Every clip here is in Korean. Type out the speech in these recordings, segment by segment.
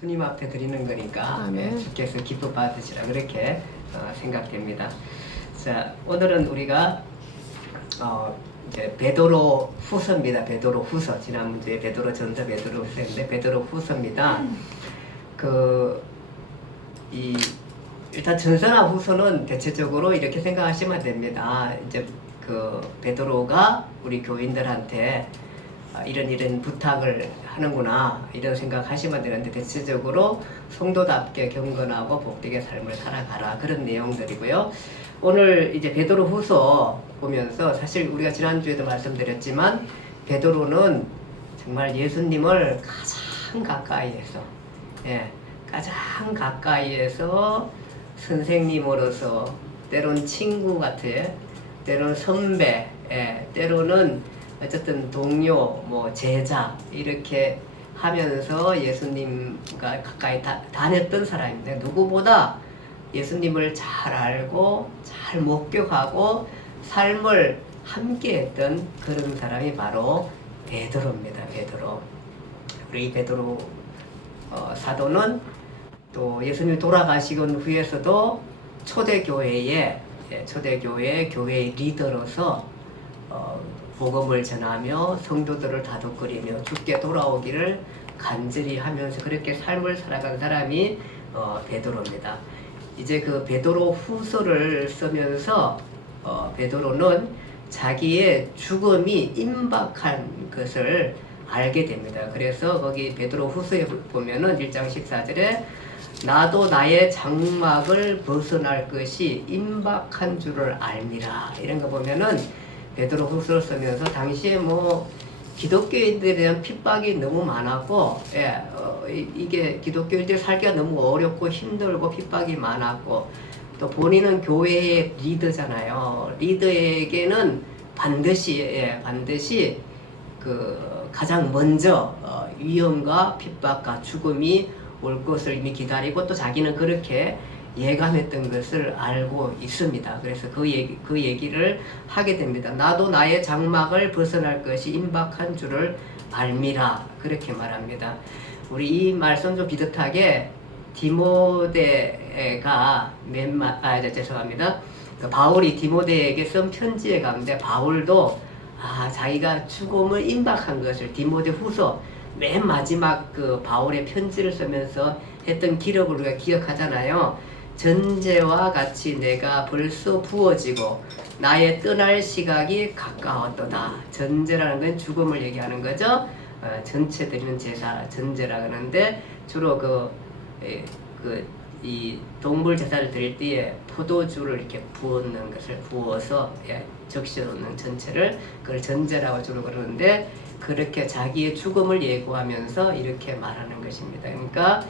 주님 앞에 드리는 거니까 주께서 기뻐 받으시라 그렇게 생각됩니다. 자, 오늘은 우리가 이제 베드로 후서입니다. 베드로 후서. 지난주에 베드로 전서, 베드로 후서인데 베드로 후서입니다. 일단 전서나 후서는 대체적으로 이렇게 생각하시면 됩니다. 이제 베드로가 우리 교인들한테 이런 부탁을 하는구나 이런 생각하시면 되는데, 대체적으로 성도답게 경건하고 복되게 삶을 살아가라 그런 내용들이고요. 오늘 이제 베드로 후서 보면서, 사실 우리가 지난주에도 말씀드렸지만 베드로는 정말 예수님을 가장 가까이에서 가장 가까이에서 선생님으로서, 때론 친구 같아, 때로는 선배, 때로는 어쨌든 동료, 제자 이렇게 하면서 예수님과 가까이 다녔던 사람인데, 누구보다 예수님을 잘 알고 잘 목격하고 삶을 함께 했던 그런 사람이 바로 베드로입니다. 베드로. 우리 베드로 사도는 또 예수님이 돌아가시건 후에서도 초대교회의 교회의 리더로서 복음을 전하며 성도들을 다독거리며 주께 돌아오기를 간절히 하면서 그렇게 삶을 살아간 사람이 베드로입니다. 이제 그 베드로 후서를 쓰면서 베드로는 자기의 죽음이 임박한 것을 알게 됩니다. 그래서 거기 베드로 후서에 보면은 1장 14절에 나도 나의 장막을 벗어날 것이 임박한 줄을 알미라, 이런 거 보면은 베드로 후서를 쓰면서 당시에 기독교인들에 대한 핍박이 너무 많았고, 이게 기독교인들 살기가 너무 어렵고 힘들고 핍박이 많았고, 또 본인은 교회의 리더잖아요. 리더에게는 반드시 가장 먼저 위험과 핍박과 죽음이 올 것을 이미 기다리고, 또 자기는 그렇게 예감했던 것을 알고 있습니다. 그래서 그 얘기를 하게 됩니다. 나도 나의 장막을 벗어날 것이 임박한 줄을 알미라, 그렇게 말합니다. 우리 이 말씀 좀 비슷하게 디모데가 죄송합니다. 바울이 디모데에게 쓴 편지에 가운데 바울도 자기가 죽음을 임박한 것을 디모데 후서 맨 마지막 바울의 편지를 쓰면서 했던 기록을 우리가 기억하잖아요. 전제와 같이 내가 벌써 부어지고 나의 떠날 시각이 가까웠도다. 전제라는 건 죽음을 얘기하는 거죠. 전체 드리는 제사 전제라 그러는데, 주로 이 동물 제사를 드릴 때에 포도주를 이렇게 부었는 것을 부어서 적셔놓는 전체를 그걸 전제라고 주로 그러는데, 그렇게 자기의 죽음을 예고하면서 이렇게 말하는 것입니다. 그러니까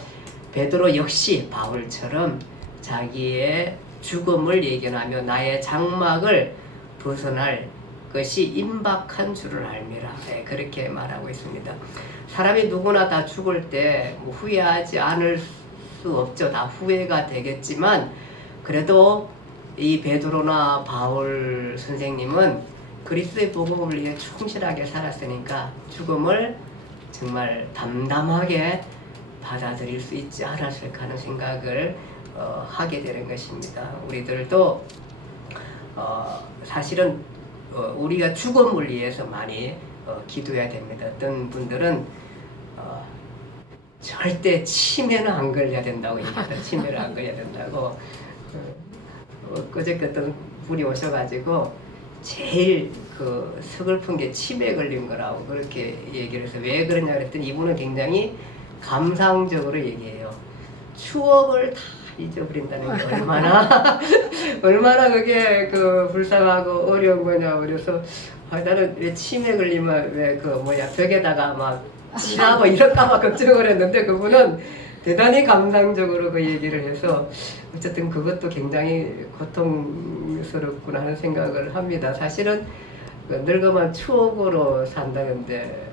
베드로 역시 바울처럼 자기의 죽음을 예견하며 나의 장막을 벗어날 것이 임박한 줄을 알미라, 그렇게 말하고 있습니다. 사람이 누구나 다 죽을 때 후회하지 않을 수 없죠. 다 후회가 되겠지만, 그래도 이 베드로나 바울 선생님은 그리스도의 복음을 위해 충실하게 살았으니까 죽음을 정말 담담하게 받아들일 수 있지 않았을까 하는 생각을 하게 되는 것입니다. 우리들도 사실은 우리가 죽음을 위해서 많이 기도해야 됩니다. 어떤 분들은 절대 치매는 안 걸려야 된다고 얘기합니다. 치매를 안 걸려야 된다고. 그저께 어떤 분이 오셔가지고 제일 서글픈 게 치매 걸린 거라고 그렇게 얘기를 해서, 왜 그러냐 그랬더니 이분은 굉장히 감상적으로 얘기해요. 추억을 다 잊어버린다는 게 얼마나 그게 불쌍하고 어려운 거냐. 그래서 나는 왜 치매 걸리면 벽에다가 막 칠하고 이럴까봐 걱정을 했는데, 그분은 대단히 감상적으로 그 얘기를 해서 어쨌든 그것도 굉장히 고통스럽구나 하는 생각을 합니다. 사실은 늙으면 추억으로 산다는데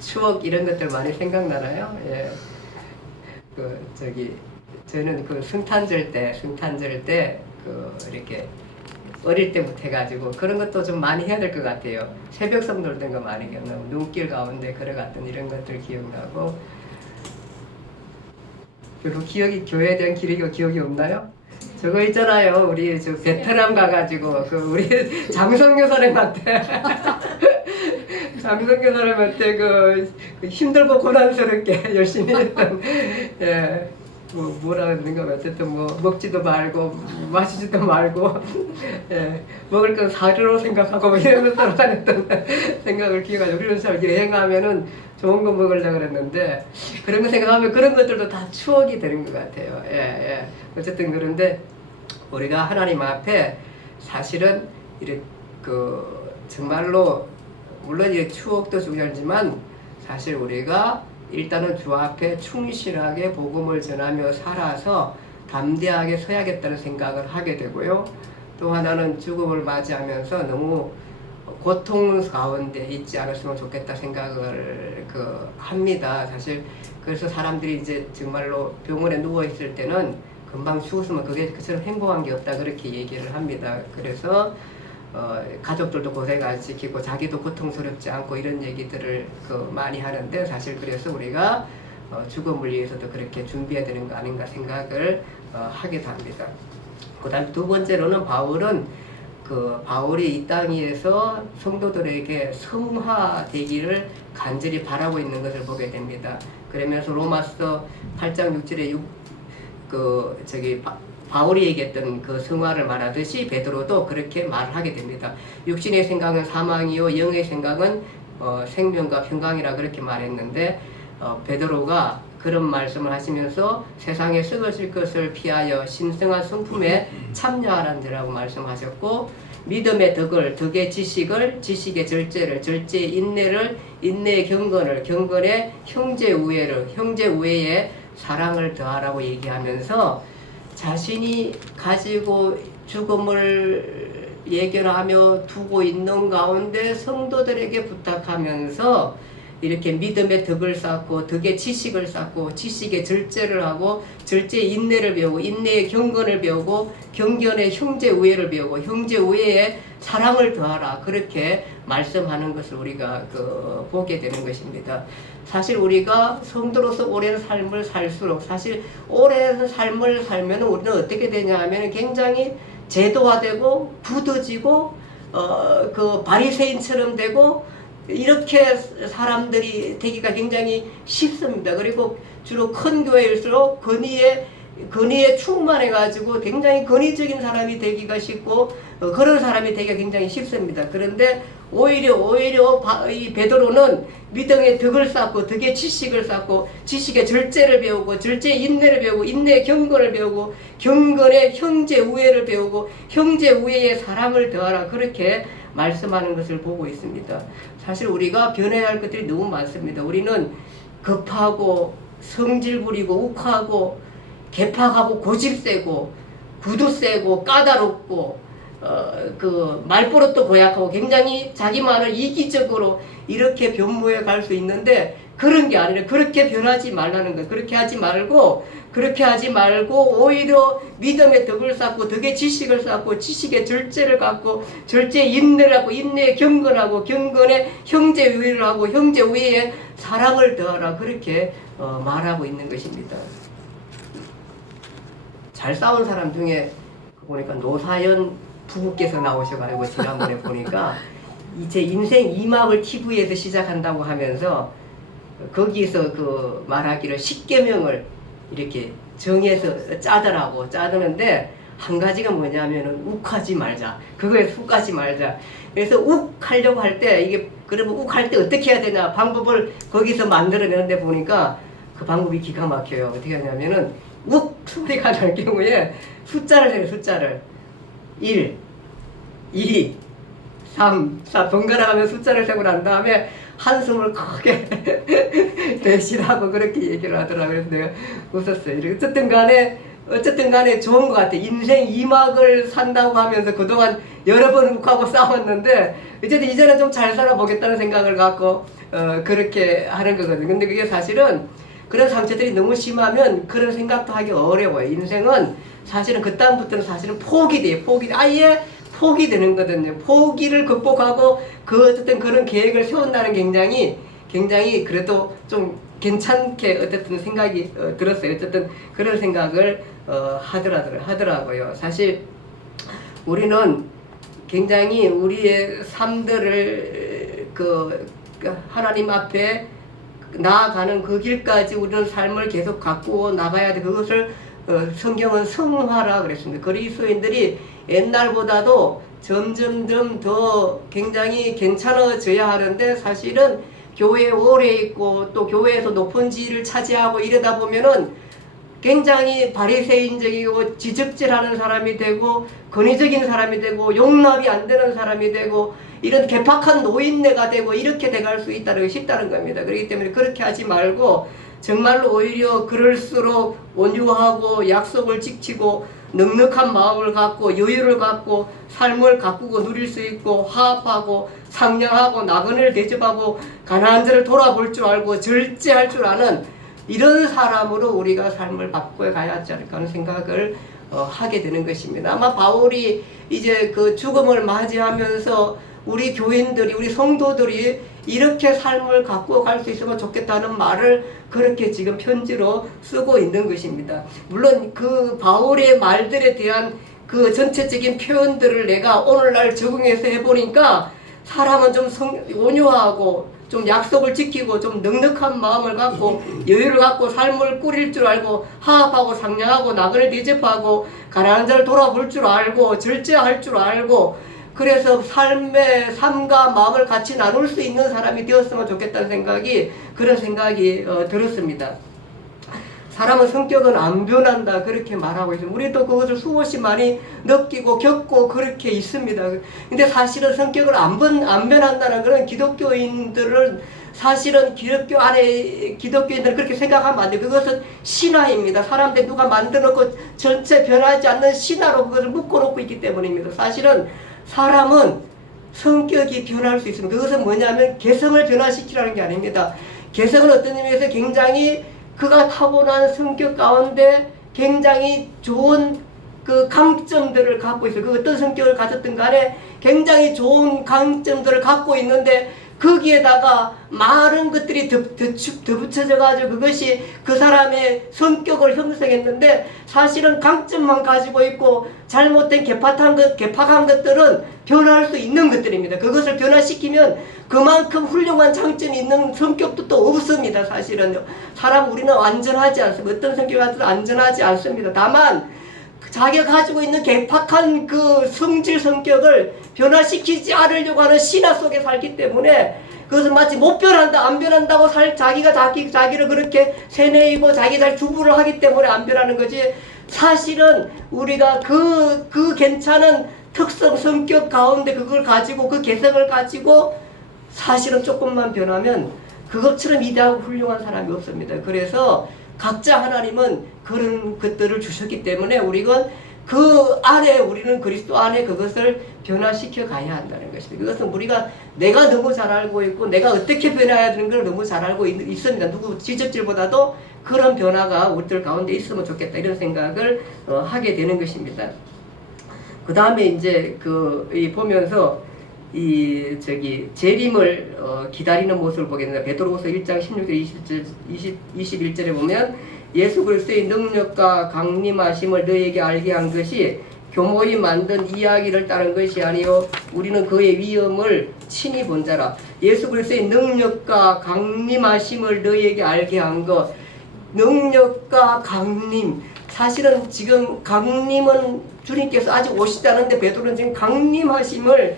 추억 이런 것들 많이 생각나나요? 저는 성탄절 때 이렇게 어릴 때부터 해가지고 그런 것도 좀 많이 해야 될 것 같아요. 새벽 섬 놀던 거 많이 기억나고, 눈길 가운데 걸어갔던 이런 것들 기억나고, 별로 교회에 대한 기억이 없나요? 저거 있잖아요. 우리 저 베트남 가가지고 그 우리 장성규 선생한테 장성규 선생한테 그 힘들고 고난스럽게 열심히 했던 예. 뭐라 그러는가 어쨌든 뭐 먹지도 말고 마시지도 말고 예, 먹을 건 사료로 생각하고 이러면서 살아다녔던 생각을 기억하죠. 우리는 잘 여행하면은 좋은 거 먹으려고 그랬는데 그런 거 생각하면 그런 것들도 다 추억이 되는 것 같아요. 예, 예. 어쨌든 그런데 우리가 하나님 앞에 사실은 이렇게 정말로 물론 이 추억도 중요하지만 사실 우리가 일단은 주 앞에 충실하게 복음을 전하며 살아서 담대하게 서야겠다는 생각을 하게 되고요. 또 하나는 죽음을 맞이하면서 너무 고통 가운데 있지 않았으면 좋겠다 생각을 합니다. 사실 그래서 사람들이 이제 정말로 병원에 누워 있을 때는 금방 죽었으면 그게 그처럼 행복한 게 없다 그렇게 얘기를 합니다. 그래서 가족들도 고생 안 시키고 자기도 고통스럽지 않고 이런 얘기들을 많이 하는데 사실 그래서 우리가 죽음을 위해서도 그렇게 준비해야 되는 거 아닌가 생각을 하기도 합니다. 그 다음 두 번째로는 바울이 이 땅 위에서 성도들에게 성화되기를 간절히 바라고 있는 것을 보게 됩니다. 그러면서 로마서 8장 6절에 바울이 얘기했던 그 성화를 말하듯이 베드로도 그렇게 말하게 됩니다. 육신의 생각은 사망이요 영의 생각은 생명과 평강이라 그렇게 말했는데 베드로가 그런 말씀을 하시면서 세상에 썩어질 것을 피하여 신성한 성품에 참여하라는 말씀하셨고 믿음의 덕의 지식을 지식의 절제를 절제의 인내를 인내의 경건을 경건의 형제 우애를 형제 우애에 사랑을 더하라고 얘기하면서 자신이 가지고 죽음을 예견하며 두고 있는 가운데 성도들에게 부탁하면서 이렇게 믿음의 덕을 쌓고 덕의 지식을 쌓고 지식의 절제를 하고 절제의 인내를 배우고 인내의 경건을 배우고 경건의 형제 우애를 배우고 형제 우애에 사랑을 더하라 그렇게 말씀하는 것을 우리가 보게 되는 것입니다. 사실 우리가 성도로서 오랜 삶을 살수록 사실 오랜 삶을 살면 우리는 어떻게 되냐 하면 굉장히 제도화되고 굳어지고 바리새인처럼 되고 이렇게 사람들이 되기가 굉장히 쉽습니다. 그리고 주로 큰 교회일수록 권위에 충만해가지고 굉장히 권위적인 사람이 되기가 쉽고 그런 사람이 되기가 굉장히 쉽습니다. 그런데 오히려 이 베드로는 믿음의 덕을 쌓고 덕의 지식을 쌓고 지식의 절제를 배우고 절제의 인내를 배우고 인내의 경건을 배우고 경건의 형제 우애를 배우고 형제 우애에 사랑을 더하라 그렇게 말씀하는 것을 보고 있습니다. 사실 우리가 변해야 할 것들이 너무 많습니다. 우리는 급하고 성질 부리고 욱하고 개팍하고 고집세고 구두세고 까다롭고 말버릇도 고약하고 굉장히 자기만을 이기적으로 이렇게 변모해 갈 수 있는데 그런 게 아니라 그렇게 변하지 말라는 것. 그렇게 하지 말고 오히려 믿음의 덕을 쌓고 덕의 지식을 쌓고 지식의 절제를 갖고 절제의 인내를 하고 인내의 경건하고 경건의 형제 우애를 하고 형제 우애에 사랑을 더하라 그렇게 말하고 있는 것입니다. 잘 싸운 사람 중에 보니까 노사연 부부께서 나오셔가지고 지난번에 보니까 제 인생 2막을 TV에서 시작한다고 하면서 거기서 말하기를 10계명을 이렇게 정해서 짜더는데 한 가지가 뭐냐면은 욱하지 말자. 그거에 훅하지 말자. 그래서 욱하려고 할 때 이게 그러면 욱할 때 어떻게 해야 되냐 방법을 거기서 만들어내는데 보니까 그 방법이 기가 막혀요. 어떻게 하냐면은 욱 소리가 날 경우에 숫자를 세요. 숫자를 1, 2, 3, 4 번갈아 가며 숫자를 세고 난 다음에 한숨을 크게 대신하고 그렇게 얘기를 하더라고요. 그래서 내가 웃었어요. 어쨌든 간에 좋은 것 같아. 인생 2막을 산다고 하면서 그동안 여러 번 욱하고 싸웠는데 어쨌든 이제는 좀 잘 살아보겠다는 생각을 갖고 그렇게 하는 거거든요. 근데 그게 사실은 그런 상처들이 너무 심하면 그런 생각도 하기 어려워요. 인생은 사실은 그다음부터는 사실은 포기돼요. 아예 포기되는 거거든요. 포기를 극복하고 어쨌든 그런 계획을 세운다는 굉장히 그래도 좀 괜찮게 어쨌든 생각이 들었어요. 어쨌든 그런 생각을 하더라고요. 사실 우리는 굉장히 우리의 삶들을 하나님 앞에 나아가는 그 길까지 우리는 삶을 계속 갖고 나가야 돼. 그것을 성경은 성화라 그랬습니다. 그리스도인들이 옛날보다도 점점점 더 굉장히 괜찮아져야 하는데, 사실은 교회에 오래 있고 또 교회에서 높은 지위를 차지하고 이러다 보면은 굉장히 바리새인적이고 지적질하는 사람이 되고 권위적인 사람이 되고 용납이 안 되는 사람이 되고 이런 개팍한 노인네가 되고 이렇게 돼갈 수 있다는 겁니다. 그렇기 때문에 그렇게 하지 말고 정말로 오히려 그럴수록 온유하고 약속을 지키고 넉넉한 마음을 갖고 여유를 갖고 삶을 가꾸고 누릴 수 있고 화합하고 상냥하고 나그네를 대접하고 가난한 자를 돌아볼 줄 알고 절제할 줄 아는 이런 사람으로 우리가 삶을 바꿔 가야 하지 않을까 하는 생각을 하게 되는 것입니다. 아마 바울이 이제 그 죽음을 맞이하면서 우리 교인들이, 우리 성도들이 이렇게 삶을 갖고 갈 수 있으면 좋겠다는 말을 그렇게 지금 편지로 쓰고 있는 것입니다. 물론 그 바울의 말들에 대한 그 전체적인 표현들을 내가 오늘날 적응해서 해보니까 사람은 좀 온유하고 좀 약속을 지키고 좀 넉넉한 마음을 갖고 여유를 갖고 삶을 꾸릴 줄 알고 화합하고 상냥하고 나그네 대접하고 가난한 자를 돌아볼 줄 알고 절제할 줄 알고, 그래서 삶과 마음을 같이 나눌 수 있는 사람이 되었으면 좋겠다는 그런 생각이 들었습니다. 사람은 성격은 안 변한다 그렇게 말하고 있습니다. 우리도 그것을 수없이 많이 느끼고 겪고 그렇게 있습니다. 근데 사실은 성격을 안 변한다는 그런 기독교인들은, 사실은 기독교인들은 그렇게 생각하면 안 돼요. 그것은 신화입니다. 사람들이 누가 만들어놓고 전체 변하지 않는 신화로 그것을 묶어놓고 있기 때문입니다. 사실은 사람은 성격이 변할 수 있습니다. 그것은 뭐냐면 개성을 변화시키라는 게 아닙니다. 개성은 어떤 의미에서 굉장히 그가 타고난 성격 가운데 굉장히 좋은 그 강점들을 갖고 있어요. 그 어떤 성격을 가졌든 간에 굉장히 좋은 강점들을 갖고 있는데 거기에다가 많은 것들이 덧붙여져 가지고 그것이 그 사람의 성격을 형성했는데, 사실은 강점만 가지고 있고 잘못된 개팍한 것들은 변할 수 있는 것들입니다. 그것을 변화시키면 그만큼 훌륭한 장점이 있는 성격도 또 없습니다. 사실은요. 우리는 완전하지 않습니다. 어떤 성격 같아도 안전하지 않습니다. 다만 자기가 가지고 있는 개팍한 그 성질 성격을 변화시키지 않으려고 하는 신화 속에 살기 때문에, 그것은 마치 못 변한다, 안 변한다고 자기를 그렇게 세뇌이고 자기 잘 주부를 하기 때문에 안 변하는 거지, 사실은 우리가 그 괜찮은 특성 성격 가운데 그걸 가지고 그 개성을 가지고 사실은 조금만 변하면 그것처럼 위대하고 훌륭한 사람이 없습니다. 그래서 각자 하나님은 그런 것들을 주셨기 때문에 우리는 그리스도 안에 그것을 변화시켜 가야 한다는 것입니다. 그것은 우리가 내가 너무 잘 알고 있고 내가 어떻게 변해야 되는 걸 너무 잘 알고 있습니다. 누구 지적질보다도 그런 변화가 우리들 가운데 있으면 좋겠다 이런 생각을 하게 되는 것입니다. 그 다음에 이제 보면서 재림을 기다리는 모습을 보게 됩니다. 베드로후서 1장 16절 21절에 보면 예수 그리스도의 능력과 강림하심을 너희에게 알게 한 것이 교모이 만든 이야기를 따른 것이 아니요 우리는 그의 위엄을 친히 본 자라. 예수 그리스도의 능력과 강림하심을 너희에게 알게 한 것, 능력과 강림, 사실은 지금 강림은 주님께서 아직 오시지 않은데 베드로는 지금 강림하심을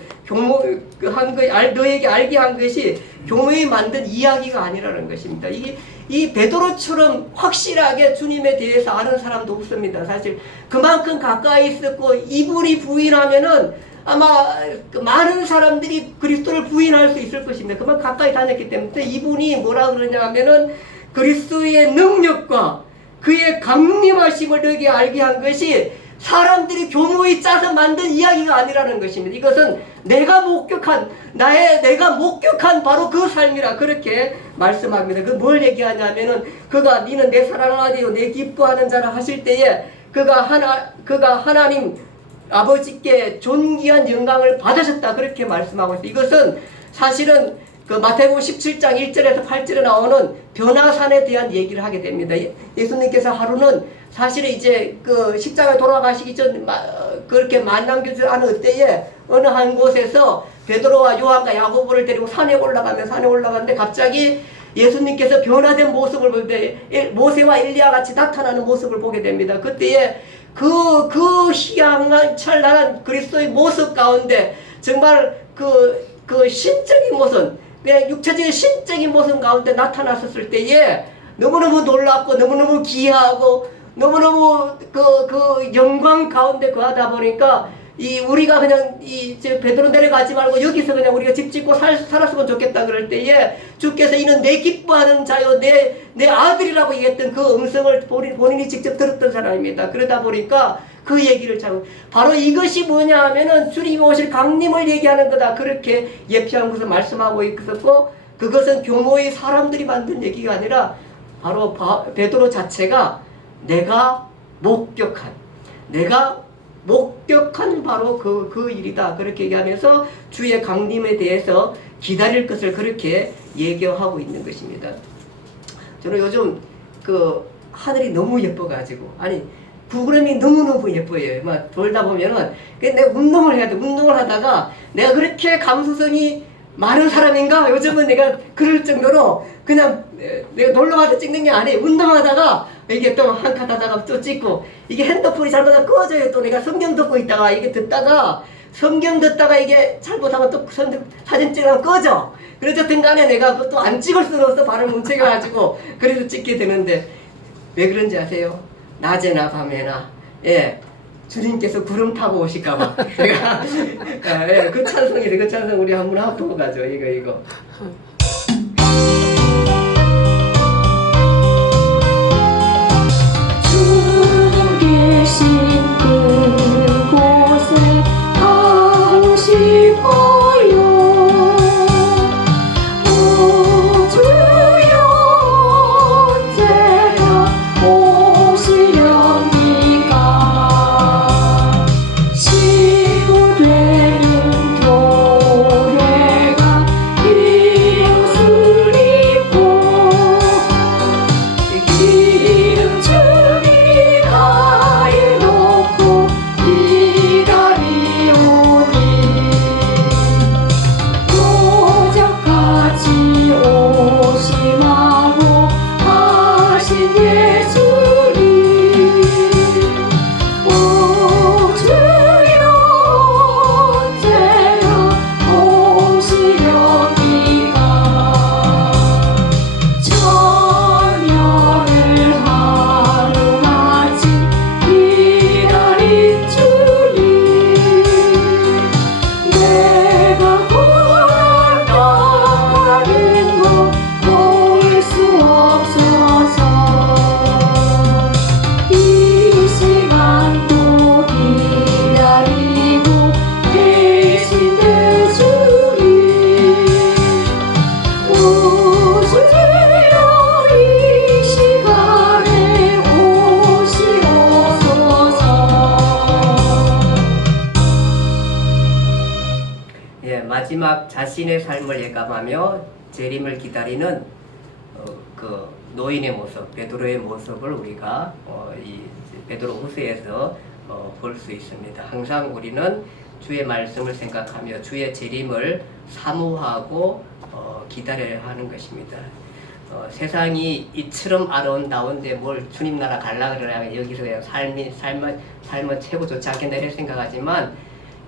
너에게 알게 한 것이 교모이 만든 이야기가 아니라는 것입니다. 이 베드로처럼 확실하게 주님에 대해서 아는 사람도 없습니다. 사실 그만큼 가까이 있었고 이분이 부인하면은 아마 많은 사람들이 그리스도를 부인할 수 있을 것입니다. 그만큼 가까이 다녔기 때문에 이분이 뭐라 그러냐 하면은 그리스도의 능력과 그의 강림하심을 너에게 알게 한 것이 사람들이 교모이 짜서 만든 이야기가 아니라는 것입니다. 이것은 내가 목격한 바로 그 삶이라 그렇게 말씀합니다. 그 뭘 얘기하냐면은 니는 내 사랑하는 아들이요 내 기뻐하는 자라 하실 때에 그가 하나님 아버지께 존귀한 영광을 받으셨다 그렇게 말씀하고 있어요. 이것은 사실은 그 마태복음 17장 1절에서 8절에 나오는 변화산에 대한 얘기를 하게 됩니다. 예수님께서 하루는 사실은 이제 그 십자가에 돌아가시기 전 그렇게 만남교주하는 때에 어느 한 곳에서 베드로와 요한과 야고보를 데리고 산에 올라가는데 갑자기 예수님께서 변화된 모습을 볼 때 모세와 엘리야 같이 나타나는 모습을 보게 됩니다. 그때에 그 희망한 찬란한 그리스도의 모습 가운데 정말 그 신적인 모습, 육체적인 신적인 모습 가운데 나타났었을 때에 너무너무 놀랍고 너무너무 귀하고 너무너무 그 영광 가운데 거하다 보니까 우리가 그냥 베드로 내려가지 말고 여기서 그냥 우리가 집 짓고 살았으면 좋겠다 그럴 때에 주께서 이는 내 기뻐하는 자요 내 아들이라고 얘기했던 그 음성을 본인이 직접 들었던 사람입니다. 그러다 보니까 그 얘기를 참 바로 이것이 뭐냐 하면은 주님이 오실 강림을 얘기하는 거다 그렇게 예표한 것을 말씀하고 있었고 그것은 교모의 사람들이 만든 얘기가 아니라 바로 베드로 자체가 내가 목격한 바로 그 일이다. 그렇게 얘기하면서 주의 강림에 대해서 기다릴 것을 그렇게 얘기하고 있는 것입니다. 저는 요즘 그 하늘이 너무 예뻐가지고, 아니, 부끄럼이 너무너무 예뻐요. 막 돌다 보면은, 내가 운동을 해야 돼. 운동을 하다가 내가 그렇게 감수성이 많은 사람인가? 요즘은 내가 그럴 정도로 그냥 내가 놀러 가서 찍는 게 아니에요. 운동하다가 이게 또 한 칸 하다가 또 찍고 이게 핸드폰이 잘못하면 꺼져요. 또 내가 성경 듣고 있다가 이게 성경 듣다가 이게 잘못하면 또 사진 찍으면 꺼져. 그래서 간에 내가 또 안 찍을 수는 없어. 발을 뭉쳐가지고 그래서 찍게 되는데 왜 그런지 아세요? 낮에나 밤에나 주님께서 구름 타고 오실까봐 제가 그 찬송이래. 그 찬송 우리 한번 하고 가죠. 이거 주님 계신 그곳에 가고 싶어요. 오 주여 언제나 오시렵니까. 시도되는 교회가 이옷을 입고 기름 주니 나의 놓고 기다리오니 도적같이 오심하고 하신 예수님 오 주여 언제나 오시렵니까. 천년을 하루같이 기다린 주님 내가 고난당하는 것 볼 수 없어서 이 시간도 기다리고 계신데 주님 오 주여 이 시간에 오시옵소서. 마지막 자신의 삶을 예감하며 재림을 기다리는 그 노인의 모습, 베드로의 모습을 우리가 이 베드로 후서에서 볼 수 있습니다. 항상 우리는 주의 말씀을 생각하며 주의 재림을 사모하고 기다려야 하는 것입니다. 세상이 이처럼 아름다운데 뭘 주님 나라 갈라 그러면 여기서 그냥 삶은 최고 좋지 않겠나 이렇게 생각하지만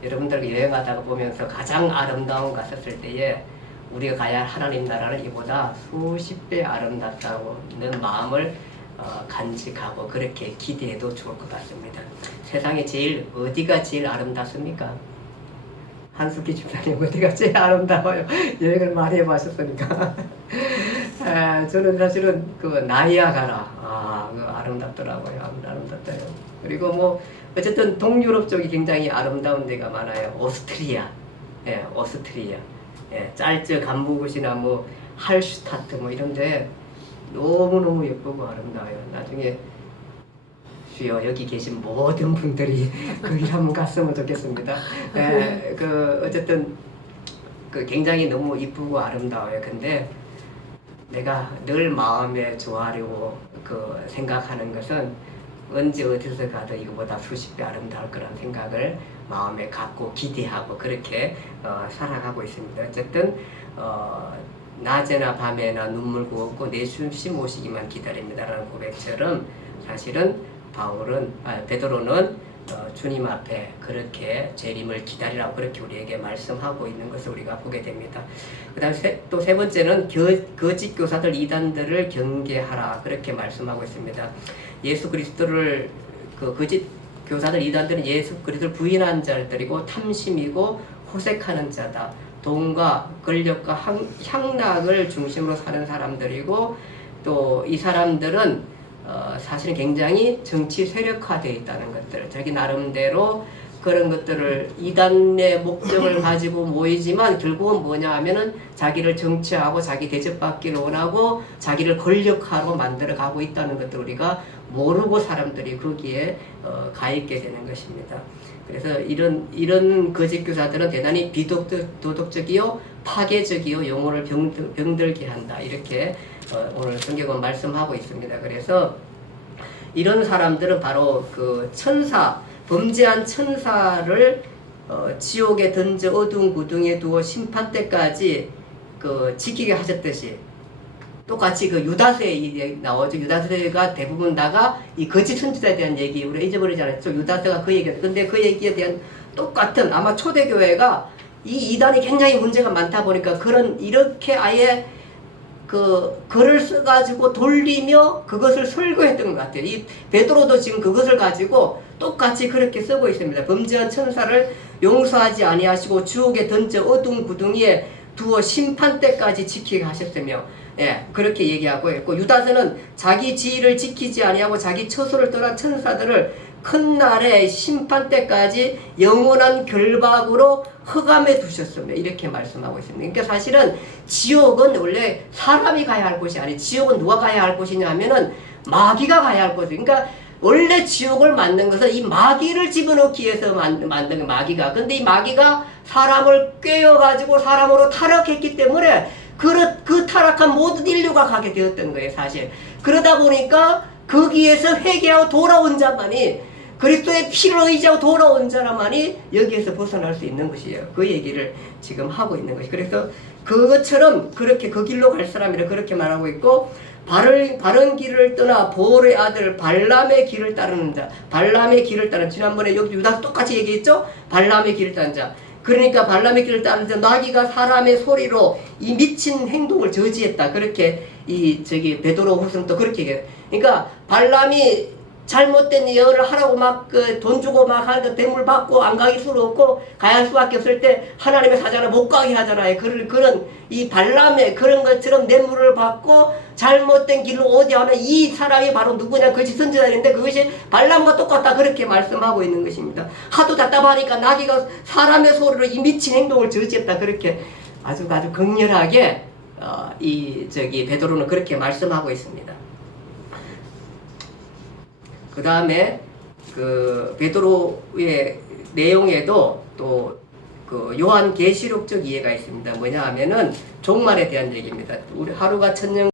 여러분들 여행하다가 보면서 가장 아름다운 갔었을 때에 우리가 가야 할 하나님 나라는 이보다 수십 배 아름답다는 마음을 간직하고 그렇게 기대해도 좋을 것 같습니다. 세상에 어디가 제일 아름답습니까? 한숙기 집사님 어디가 제일 아름다워요? 여행을 많이 해보셨으니까. 저는 사실은 그 나이아가라 그거 아름답더라고요. 아름답다요. 그리고 뭐 어쨌든 동유럽 쪽이 굉장히 아름다운 데가 많아요. 오스트리아, 오스트리아, 짤즈 간부굿이나 뭐 할슈타트 뭐 이런데 너무너무 예쁘고 아름다워요. 나중에 주여 여기 계신 모든 분들이 거기 한번 갔으면 좋겠습니다. 어쨌든 그 굉장히 너무 이쁘고 아름다워요. 근데 내가 늘 마음에 좋아하려고 생각하는 것은 언제 어디서 가도 이거보다 수십 배 아름다울 거라는 생각을 마음에 갖고 기대하고 그렇게 살아가고 있습니다. 어쨌든 낮에나 밤에나 눈물 고없고 내 숨 오시기만 기다립니다라는 고백처럼 사실은 베드로는 주님 앞에 그렇게 재림을 기다리라고 그렇게 우리에게 말씀하고 있는 것을 우리가 보게 됩니다. 그 다음 또 세 번째는 거짓 교사들 이단들을 경계하라 그렇게 말씀하고 있습니다. 예수 그리스도를 거짓 교사들 이단들은 예수 그리스도를 부인한 자들이고 탐심이고 호색하는 자다. 돈과 권력과 향락을 중심으로 사는 사람들이고 또 이 사람들은 사실은 굉장히 정치 세력화되어 있다는 것들, 자기 나름대로 그런 것들을 이단의 목적을 가지고 모이지만 결국은 뭐냐 하면은 자기를 정치하고 자기 대접받기를 원하고 자기를 권력화로 만들어 가고 있다는 것들 우리가 모르고 사람들이 거기에 가입게 되는 것입니다. 그래서 이런 거짓 교사들은 대단히 비도덕적이요 파괴적이요 영혼을 병들게 한다 이렇게 오늘 성경은 말씀하고 있습니다. 그래서 이런 사람들은 바로 범죄한 천사를 지옥에 던져 어두운 구덩이에 두어 심판 때까지 지키게 하셨듯이 똑같이 유다서에 나오죠. 유다서가 대부분 다가 이 거짓 선지자에 대한 얘기 우리가 잊어버리지 않았죠. 유다서가 그 얘기였죠. 근데 그 얘기에 대한 똑같은 아마 초대교회가 이 이단이 굉장히 문제가 많다 보니까 이렇게 아예 글을 써가지고 돌리며 그것을 설교했던 것 같아요. 이 베드로도 지금 그것을 가지고 똑같이 그렇게 쓰고 있습니다. 범죄한 천사를 용서하지 아니하시고 지옥에 던져 어두운 구덩이에 두어 심판 때까지 지키게 하셨으며 그렇게 얘기하고 있고 유다서는 자기 지위를 지키지 아니하고 자기 처소를 떠난 천사들을 큰 날의 심판 때까지 영원한 결박으로 흑암에 두셨으며 이렇게 말씀하고 있습니다. 그러니까 사실은 지옥은 원래 사람이 가야 할 곳이 아니에요. 지옥은 누가 가야 할 곳이냐 하면은 마귀가 가야 할 곳이에요. 그러니까 원래 지옥을 만든 것은 이 마귀를 집어넣기 위해서 만든 마귀가. 근데 이 마귀가 사람을 꿰어가지고 사람으로 타락했기 때문에 그 타락한 모든 인류가 가게 되었던 거예요, 사실. 그러다 보니까 거기에서 회개하고 돌아온 자만이 그리스도의 피를 의지하고 돌아온 자라만이 여기에서 벗어날 수 있는 것이에요. 그 얘기를 지금 하고 있는 것이. 그래서 그것처럼 그렇게 그 길로 갈 사람이라 그렇게 말하고 있고 바른 길을 떠나 보올의 아들 발람의 길을 따르는 자. 발람의 길을 따르는 지난번에 여기 유다서 똑같이 얘기했죠? 발람의 길을 따르는 자. 그러니까 발람의 길을 따르는 자 마귀가 사람의 소리로 이 미친 행동을 저지했다. 그렇게 베드로 후서도 그렇게 얘기해요. 그러니까 발람이 잘못된 예언을 하라고 돈 주고 하니까 대물 받고 안 가기 수로 없고 가야 할 수밖에 없을 때 하나님의 사자를 못 가게 하잖아요. 그런 이 발람의 그런 것처럼 뇌물을 받고 잘못된 길로 오지 하면 이 사람이 바로 누구냐? 거짓 선지자인데 그것이 발람과 똑같다. 그렇게 말씀하고 있는 것입니다. 하도 답답하니까 나귀가 사람의 소리로 이 미친 행동을 저지했다. 그렇게 아주 극렬하게 베드로는 그렇게 말씀하고 있습니다. 그 다음에 베드로의 내용에도 또 요한계시록적 이해가 있습니다. 뭐냐 하면은 종말에 대한 얘기입니다. 우리 하루가 천년